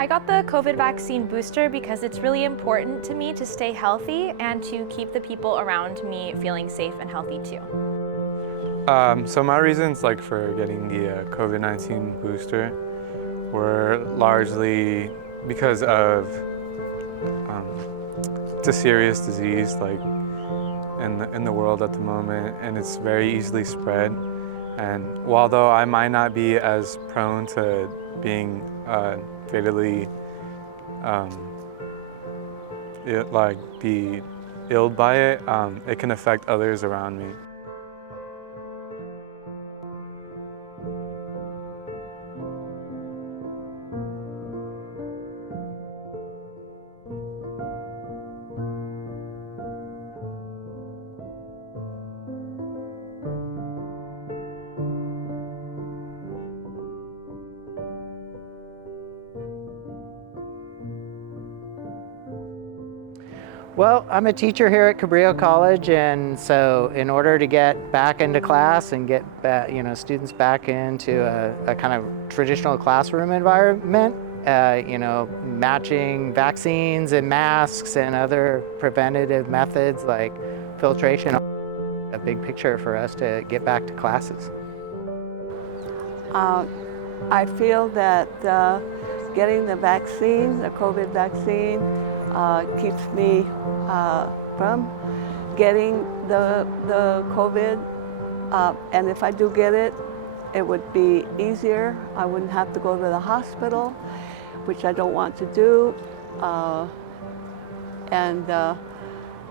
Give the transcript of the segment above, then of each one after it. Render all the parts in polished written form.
I got the COVID vaccine booster because it's really important to me to stay healthy and to keep the people around me feeling safe and healthy too. So my reasons for getting the COVID-19 booster were largely because of it's a serious disease in the world at the moment, and it's very easily spread. And although I might not be as prone to being fatally be ill by it, it can affect others around me. Well, I'm a teacher here at Cabrillo College, and so in order to get back into class and get students back into a kind of traditional classroom environment, matching vaccines and masks and other preventative methods like filtration, a big picture for us to get back to classes. I feel that getting the vaccine, the COVID vaccine, keeps me from getting the COVID, and if I do get it, it would be easier. I wouldn't have to go to the hospital, which I don't want to do, and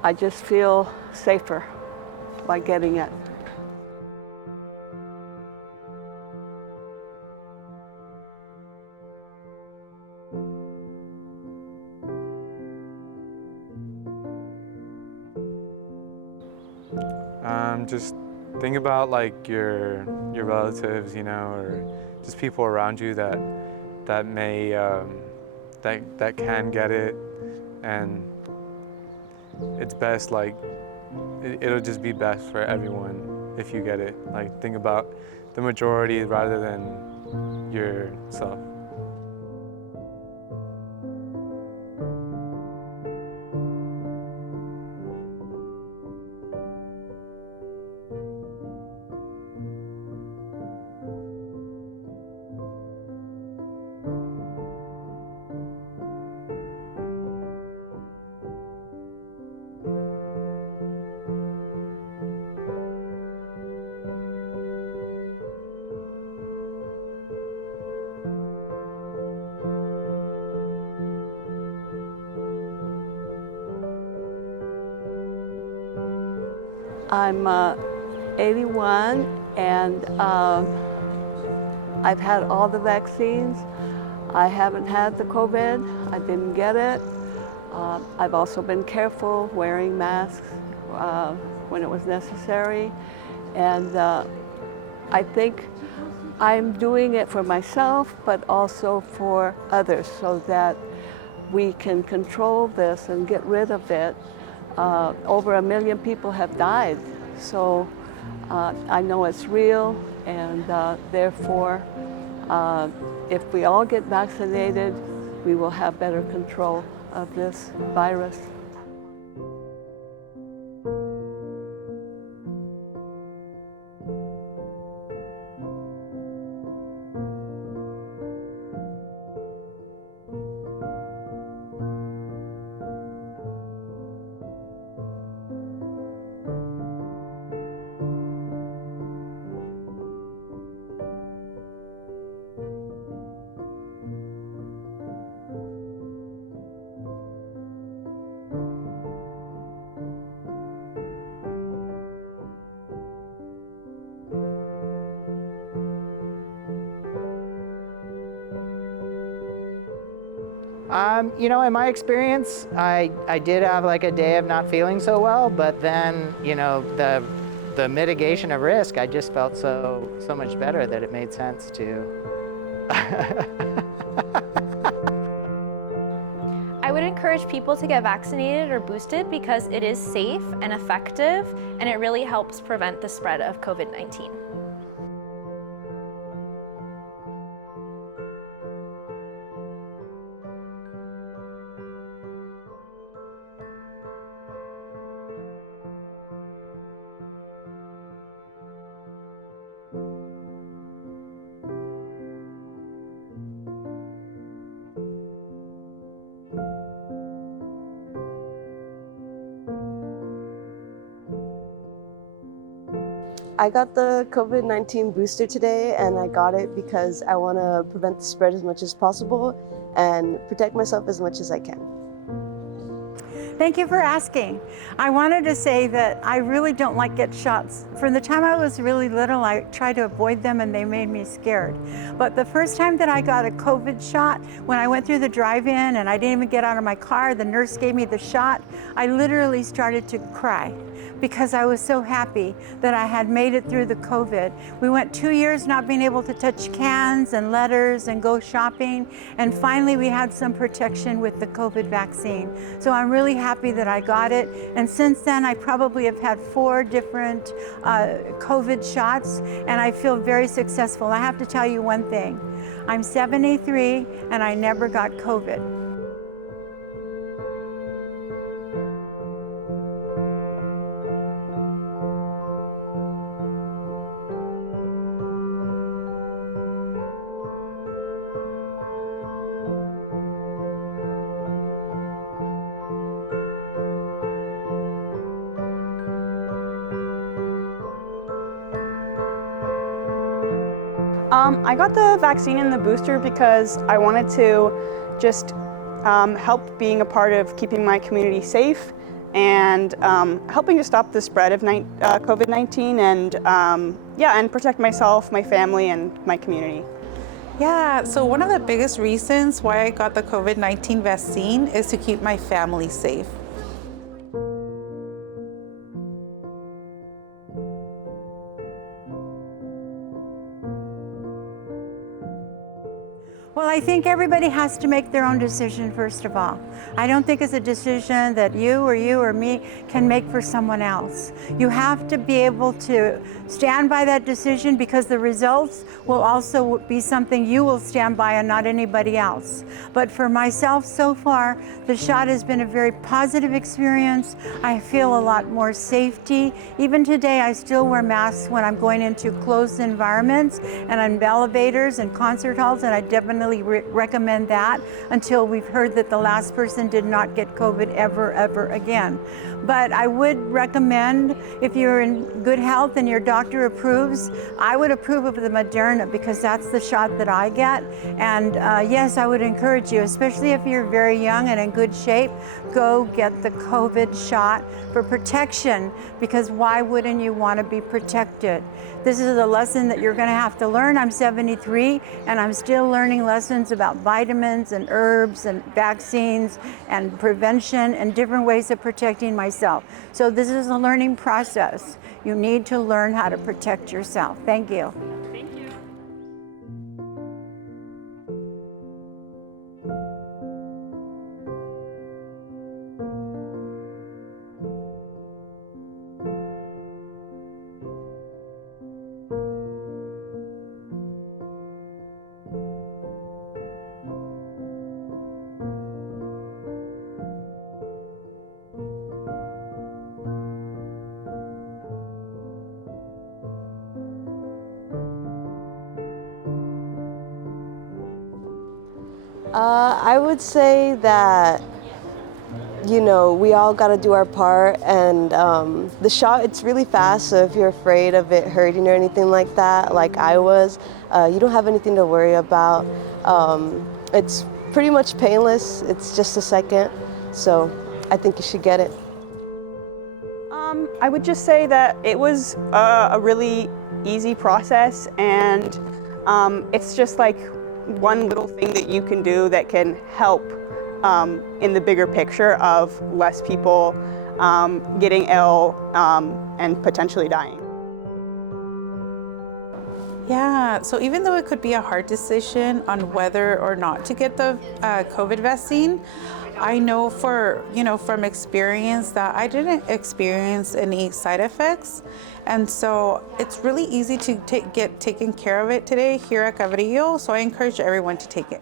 I just feel safer by getting it. Just think about your relatives, or just people around you that may that can get it, and it's best it'll just be best for everyone if you get it. Think about the majority rather than yourself. I'm 81, and I've had all the vaccines. I haven't had the COVID. I didn't get it. I've also been careful wearing masks when it was necessary. And I think I'm doing it for myself, but also for others, so that we can control this and get rid of it. Over 1 million people have died, so I know it's real, and therefore, if we all get vaccinated, we will have better control of this virus. In my experience, I did have a day of not feeling so well, but then, the mitigation of risk, I just felt so much better that it made sense to. I would encourage people to get vaccinated or boosted because it is safe and effective, and it really helps prevent the spread of COVID-19. I got the COVID-19 booster today, and I got it because I want to prevent the spread as much as possible and protect myself as much as I can. Thank you for asking. I wanted to say that I really don't like get shots. From the time I was really little, I tried to avoid them and they made me scared. But the first time that I got a COVID shot, when I went through the drive-in and I didn't even get out of my car, the nurse gave me the shot, I literally started to cry because I was so happy that I had made it through the COVID. We went 2 years not being able to touch cans and letters and go shopping, and finally we had some protection with the COVID vaccine. So I'm really happy that I got it, and since then I probably have had 4 different COVID shots, and I feel very successful. I have to tell you one thing, I'm 73 and I never got COVID. I got the vaccine and the booster because I wanted to just help being a part of keeping my community safe and helping to stop the spread of COVID-19 and protect myself, my family, and my community. Yeah, so one of the biggest reasons why I got the COVID-19 vaccine is to keep my family safe. Well, I think everybody has to make their own decision, first of all. I don't think it's a decision that you or me can make for someone else. You have to be able to stand by that decision because the results will also be something you will stand by and not anybody else. But for myself, so far, the shot has been a very positive experience. I feel a lot more safety. Even today, I still wear masks when I'm going into closed environments and on elevators and concert halls, and I definitely recommend that until we've heard that the last person did not get COVID ever again. But I would recommend, if you're in good health and your doctor approves, I would approve of the Moderna because that's the shot that I get. And yes, I would encourage you, especially if you're very young and in good shape, go get the COVID shot for protection, because why wouldn't you want to be protected? This is a lesson that you're going to have to learn. I'm 73 and I'm still learning lessons about vitamins and herbs and vaccines and prevention and different ways of protecting myself. So this is a learning process. You need to learn how to protect yourself. Thank you. I would say that, you know, we all got to do our part, and the shot, it's really fast, so if you're afraid of it hurting or anything like that, like I was, you don't have anything to worry about. It's pretty much painless. It's just a second, so I think you should get it. I would just say that it was a really easy process, and it's just like one little thing that you can do that can help in the bigger picture of less people getting ill and potentially dying. Yeah, so even though it could be a hard decision on whether or not to get the COVID vaccine, I know from experience that I didn't experience any side effects. And so it's really easy to get taken care of it today here at Cabrillo. So I encourage everyone to take it.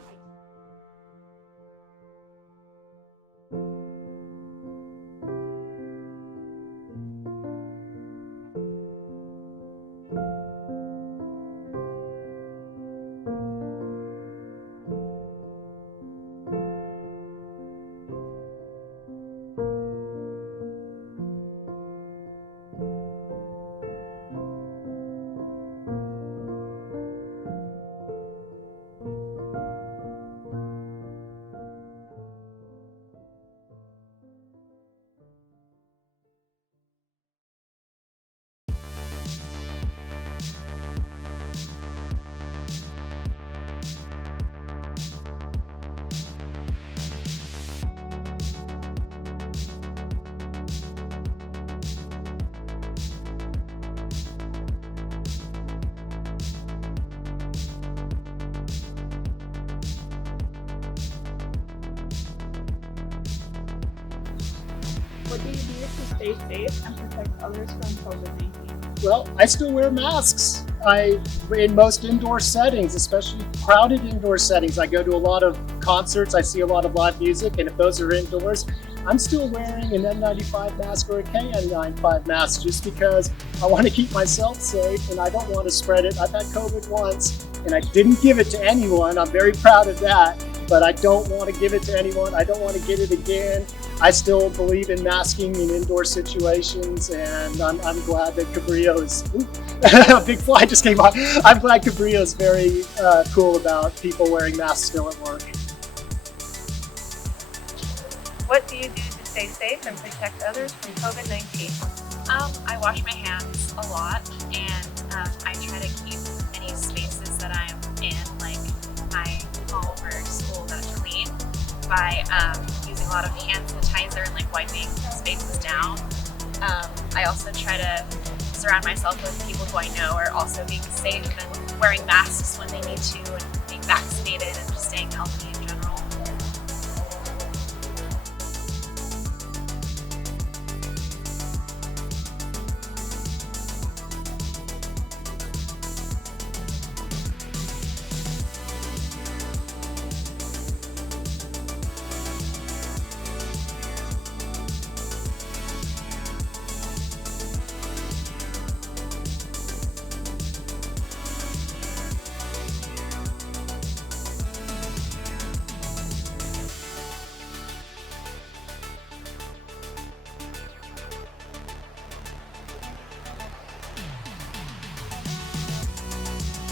What do you do to stay safe and protect others from COVID-19? Well, I still wear masks. In most indoor settings, especially crowded indoor settings. I go to a lot of concerts, I see a lot of live music, and if those are indoors, I'm still wearing an N95 mask or a KN95 mask just because I want to keep myself safe and I don't want to spread it. I've had COVID once and I didn't give it to anyone. I'm very proud of that, but I don't want to give it to anyone. I don't want to get it again. I still believe in masking in indoor situations, and I'm glad that Cabrillo is, a big fly just came on. I'm glad Cabrillo is very cool about people wearing masks still at work. What do you do to stay safe and protect others from COVID-19? I wash my hands a lot, and I try to keep any spaces that I'm in, like my home or school, that clean by using a lot of hand sanitizer and like wiping spaces down. I also try to surround myself with people who I know are also being safe and wearing masks when they need to, and being vaccinated and just staying healthy in general.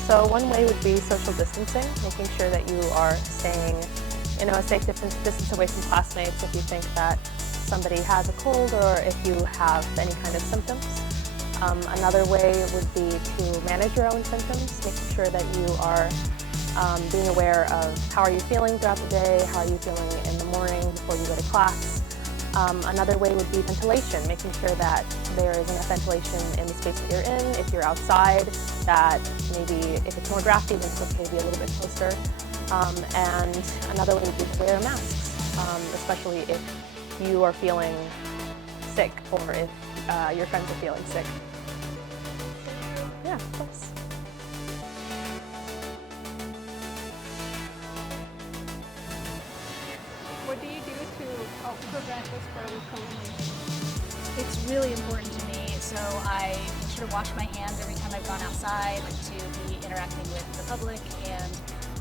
So one way would be social distancing, making sure that you are staying, a safe distance away from classmates if you think that somebody has a cold or if you have any kind of symptoms. Another way would be to manage your own symptoms, making sure that you are being aware of how are you feeling throughout the day, how are you feeling in the morning before you go to class. Another way would be ventilation, making sure that there is enough ventilation in the space that you're in. If you're outside, that maybe if it's more drafty, then it's okay to be a little bit closer. And another way would be to wear masks, especially if you are feeling sick or if your friends are feeling sick. Yeah, of course. What do you do to help prevent the spread of COVID-19? It's really important to me, so I make sure to wash my hands every time I've gone outside to be interacting with the public, and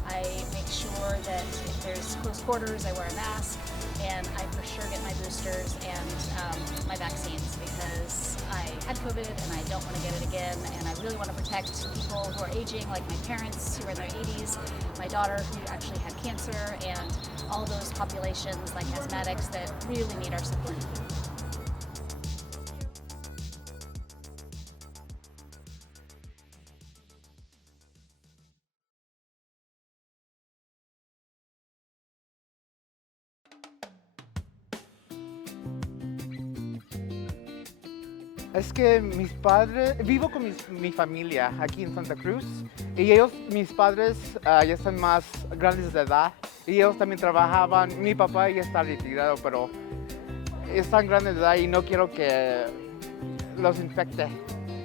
I make sure that if there's close quarters, I wear a mask, and I for sure get my boosters and my vaccines because I had COVID and I don't want to get it again, and I really want to protect people who are aging, like my parents who are in their 80s, my daughter who actually had cancer, and all those populations like asthmatics that really need our support. Es que mis padres, vivo con mi familia aquí en Santa Cruz y mis padres ya están más grandes de edad y ellos también trabajaban. Mi papá ya está retirado, pero están grandes de edad y no quiero que los infecte.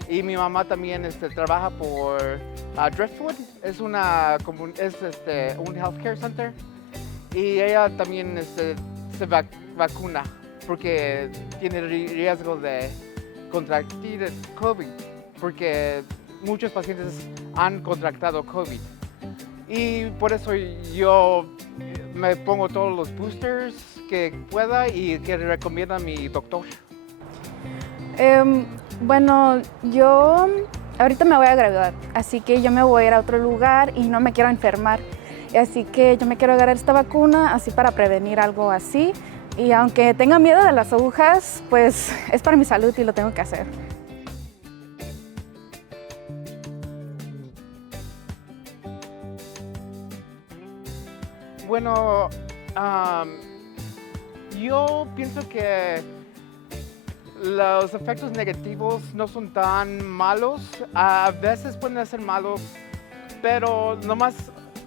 Y mi mamá también trabaja por Driftwood, es un healthcare center y ella también se vacuna porque tiene riesgo de contractar el COVID, porque muchos pacientes han contractado COVID. Y por eso yo me pongo todos los boosters que pueda y que recomienda mi doctor. Bueno, yo ahorita me voy a graduar, así que yo me voy a ir a otro lugar y no me quiero enfermar. Así que yo me quiero agarrar esta vacuna así para prevenir algo así. Y aunque tenga miedo de las agujas, pues es para mi salud y lo tengo que hacer. Bueno, yo pienso que los efectos negativos no son tan malos. A veces pueden ser malos, pero nomás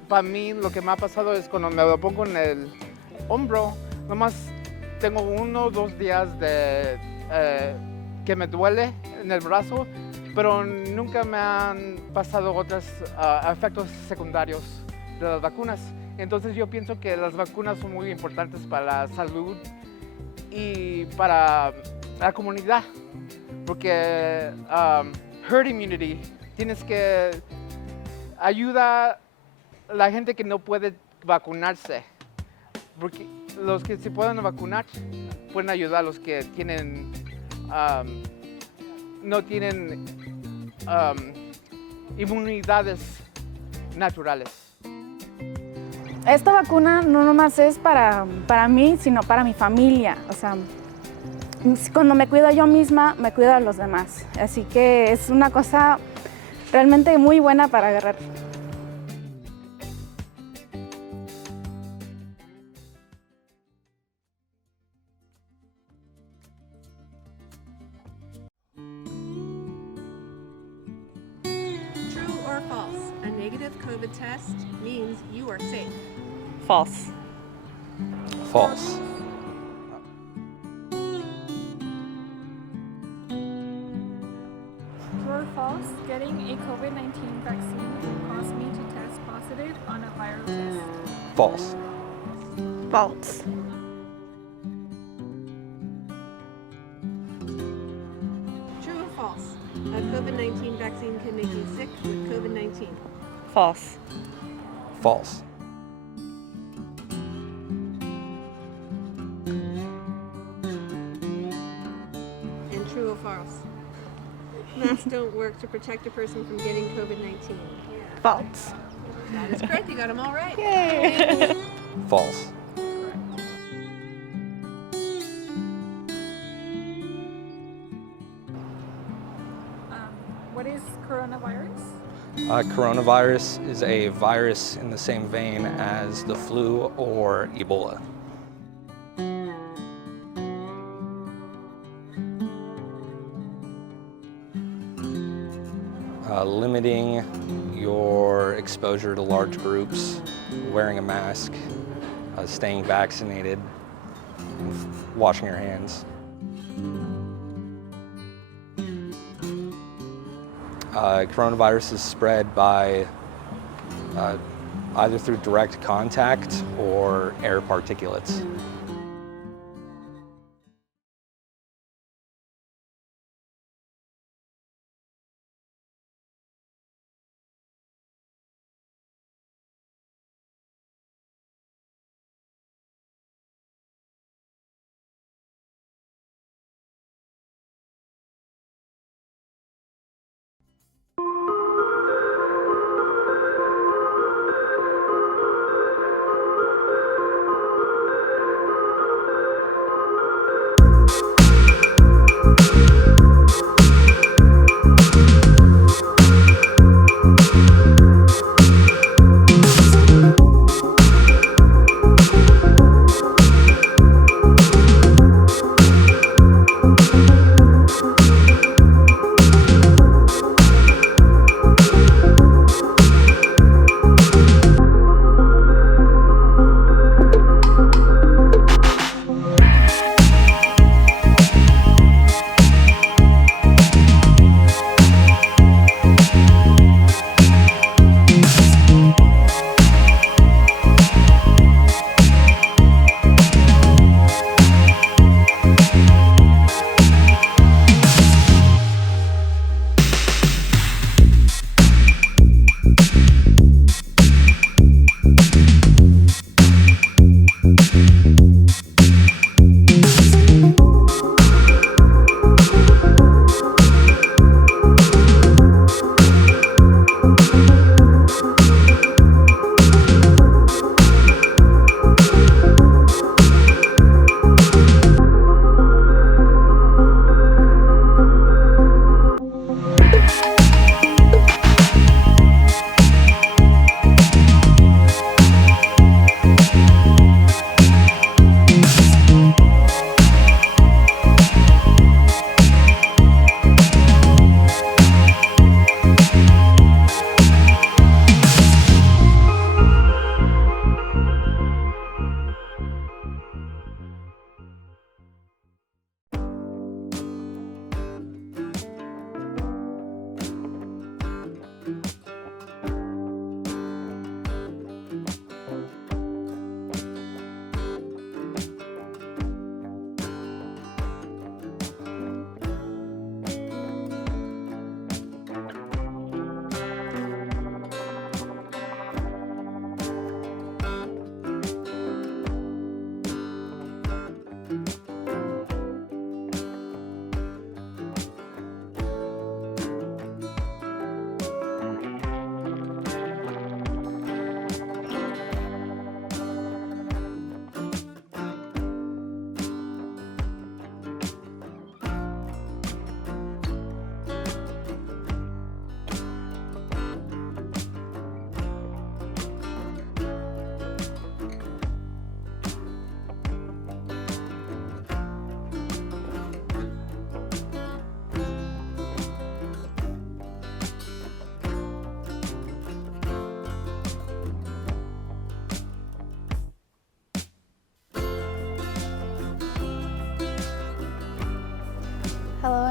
para mí lo que me ha pasado es cuando me lo pongo en el hombro, nomás tengo 1 o 2 días de, que me duele en el brazo, pero nunca me han pasado otros efectos secundarios de las vacunas. Entonces yo pienso que las vacunas son muy importantes para la salud y para la comunidad, porque herd immunity, tienes que ayudar a la gente que no puede vacunarse, porque los que se pueden vacunar pueden ayudar a los que tienen, no tienen inmunidades naturales. Esta vacuna no nomás es para mí, sino para mi familia. O sea, cuando me cuido yo misma, me cuido a los demás. Así que es una cosa realmente muy buena para agarrar. True or false? A negative COVID test means you are safe. False. False. True or false? Getting a COVID-19 vaccine will cause me to test positive on a viral test. False. False. True or false? A COVID-19 vaccine can make you sick with COVID-19. False. False. And true or false? Masks don't work to protect a person from getting COVID-19. False. That is correct. You got them all right. Yay! False. What is coronavirus? Coronavirus is a virus in the same vein as the flu or Ebola. Limiting your exposure to large groups, wearing a mask, staying vaccinated, and washing your hands. Coronavirus is spread by either through direct contact or air particulates.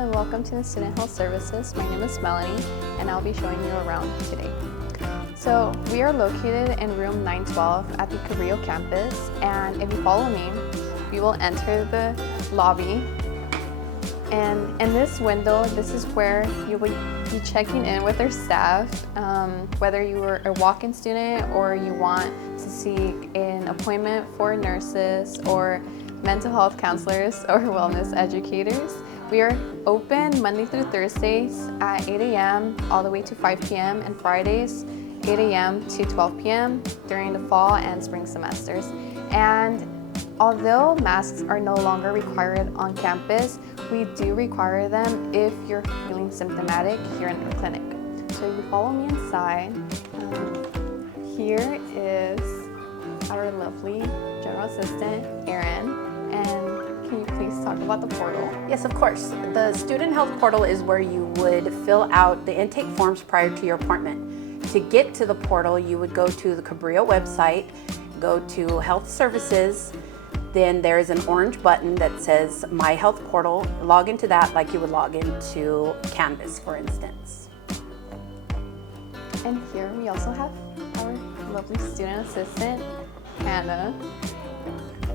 and welcome to the Student Health Services. My name is Melanie and I'll be showing you around today. So we are located in room 912 at the Cabrillo campus, and if you follow me, we will enter the lobby. And in this window, this is where you will be checking in with our staff, whether you are a walk-in student or you want to seek an appointment for nurses or mental health counselors or wellness educators. We are open Monday through Thursdays at 8 a.m. all the way to 5 p.m. and Fridays 8 a.m. to 12 p.m. during the fall and spring semesters. And although masks are no longer required on campus, we do require them if you're feeling symptomatic here in our clinic. So if you follow me inside, here is our lovely General Assistant, Erin. And can you please talk about the portal? Yes, of course. The Student Health Portal is where you would fill out the intake forms prior to your appointment. To get to the portal, you would go to the Cabrillo website, go to Health Services, then there is an orange button that says My Health Portal. Log into that like you would log into Canvas, for instance. And here we also have our lovely student assistant, Hannah.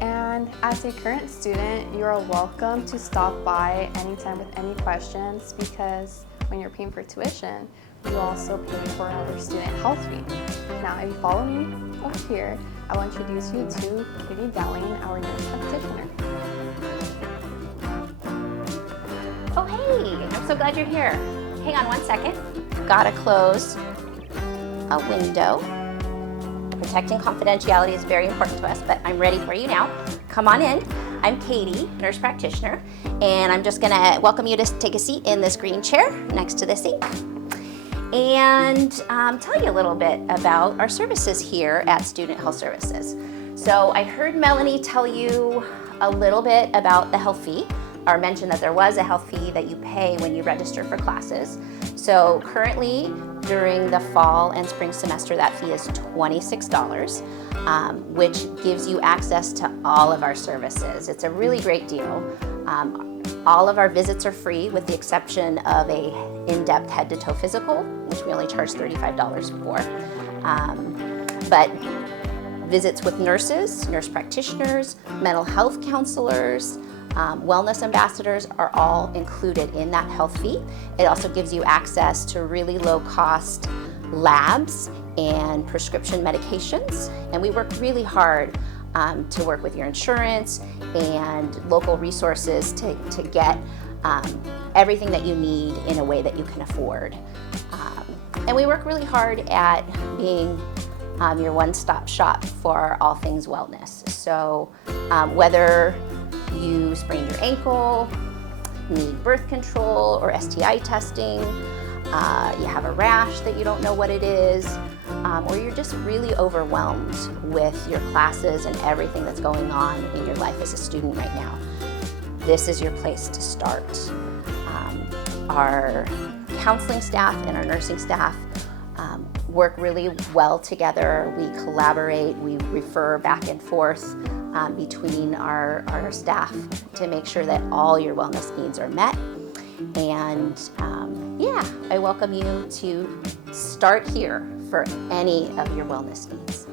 And as a current student, you are welcome to stop by anytime with any questions, because when you're paying for tuition, you also pay for our student health fee. Now, if you follow me over here, I will introduce you to Katie Dowling, our nurse practitioner. Oh, hey, I'm so glad you're here. Hang on one second. Gotta close a window. Protecting confidentiality is very important to us, but I'm ready for you now. Come on in. I'm Katie, nurse practitioner, and I'm just gonna welcome you to take a seat in this green chair next to the sink and tell you a little bit about our services here at Student Health Services. So I heard Melanie tell you a little bit about the health fee, or mention that there was a health fee that you pay when you register for classes. So currently, during the fall and spring semester, that fee is $26, which gives you access to all of our services. It's a really great deal. All of our visits are free with the exception of a in-depth head-to-toe physical, which we only charge $35 for. But visits with nurses, nurse practitioners, mental health counselors, wellness ambassadors are all included in that health fee. It also gives you access to really low-cost labs and prescription medications. And we work really hard to work with your insurance and local resources to get everything that you need in a way that you can afford. And we work really hard at being your one-stop shop for all things wellness. So whether you sprained your ankle, need birth control or STI testing, you have a rash that you don't know what it is, or you're just really overwhelmed with your classes and everything that's going on in your life as a student right now, this is your place to start. Our counseling staff and our nursing staff work really well together. We collaborate, we refer back and forth between our staff to make sure that all your wellness needs are met. And yeah, I welcome you to start here for any of your wellness needs.